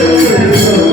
उरले काय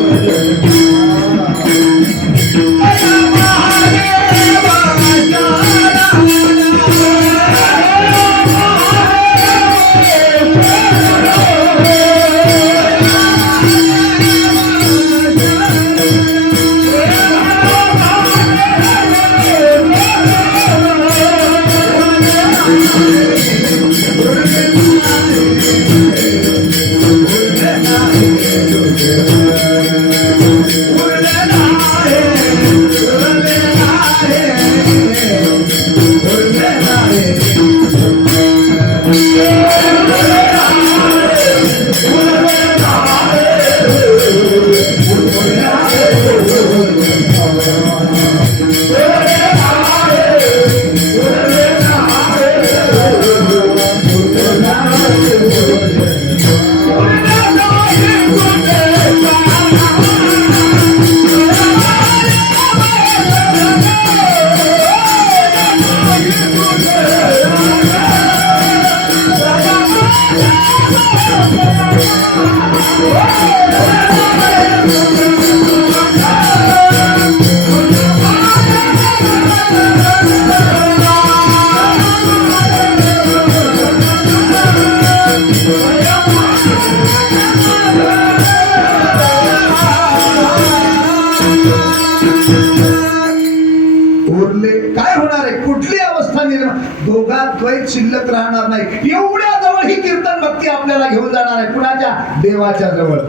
शिल्लक राहणार नाही. एवढ्या जवळ ही कीर्तन भक्ती आपल्याला घेऊन जाणार आहे. कुणाच्या? देवाच्या जवळ.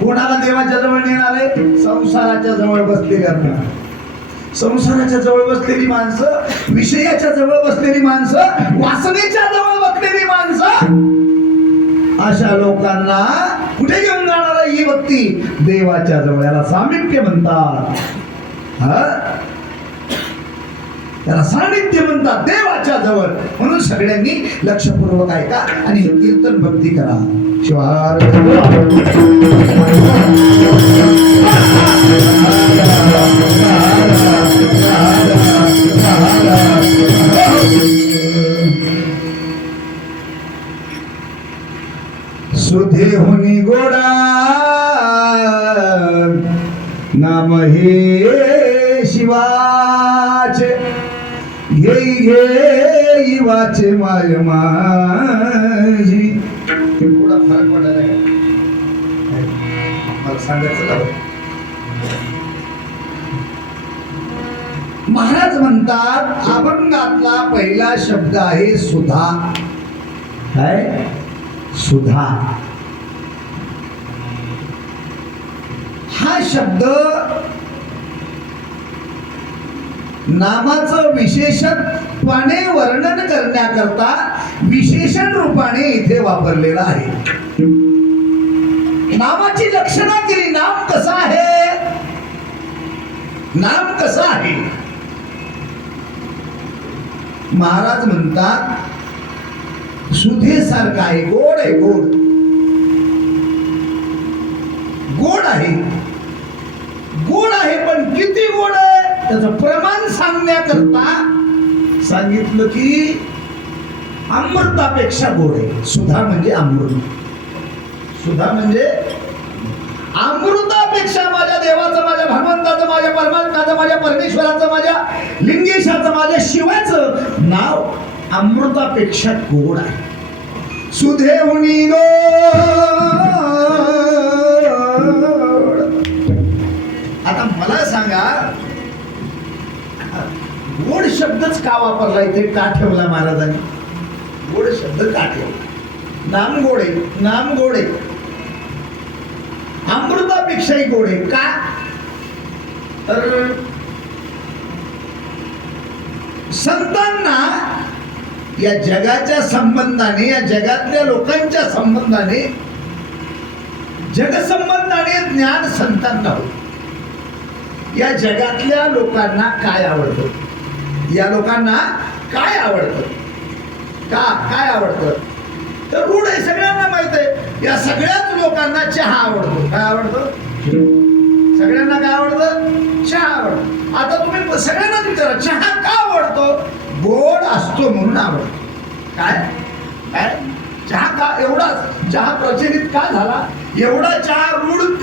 कोणाला देवाच्या जवळ नेणार आहे? संसाराच्या जवळ बसलेल्या संसाराच्या जवळ बसलेली माणसं विषयाच्या जवळ बसलेली माणसं वासनेच्या जवळ बसलेली माणसं अशा लोकांना कुठे घेऊन जाणार ही व्यक्ती देवाच्या जवळ. याला सामिप्य म्हणतात. हा? त्याला सानिध्य म्हणतात देवाच्या जवळ. म्हणून सगळ्यांनी लक्षपूर्वक ऐका आणि कीर्तन भक्ती करा. शिवार सुधे होनी गोडा नाम हे घे वाचे माय माझी फरक? मला सांगायचं का? महाराज म्हणतात अभंगातला पहिला शब्द आहे सुधा काय सुधा हा शब्द नामाचं विशेषत्वाने इथे वापरलेला आहे. नामाची लक्षणं केली नाम कसं आहे? नाम कसं आहे? महाराज म्हणतात सुधेसारखा आहे. गोड आहे गोड. गोड आहे. गोड आहे पण किती गोड आहे? त्याचं प्रमाण सांगण्याकरता सांगितलं की अमृतापेक्षा गोड आहे. सुधा म्हणजे अमृत. सुधा म्हणजे अमृतापेक्षा माझ्या देवाचं माझ्या भगवंताचं माझ्या परमात्म्याचं माझ्या परमेश्वराचं माझ्या लिंगेशाचं माझ्या शिवाचं नाव अमृतापेक्षा गोड आहे. सुधे हुनी आता मला सांगा गोड शब्दच का वापरला इथे? का ठेवला महाराजांनी? गोड शब्द का ठेवला नाम गोड नाम गोड. अमृतापेक्षाही गोड का? तर संतांना या जगाच्या संबंधाने या जगातल्या लोकांच्या संबंधाने जगसंबंधाने ज्ञान संतांना होत. या जगातल्या लोकांना काय आवडतं? या लोकांना काय आवडतं? का काय आवडतं? तर रूढ आहे सगळ्यांना माहीत आहे. या सगळ्याच लोकांना चहा आवडतो. काय आवडतो? सगळ्यांना काय आवडतं? चहा आवडतो. आता तुम्ही सगळ्यांनाच विचारा चहा का आवडतो? गोड असतो म्हणून आवडतो. काय? काय? चहा का एवढा चहा प्रचलित का झाला? एवढा चहा रूढ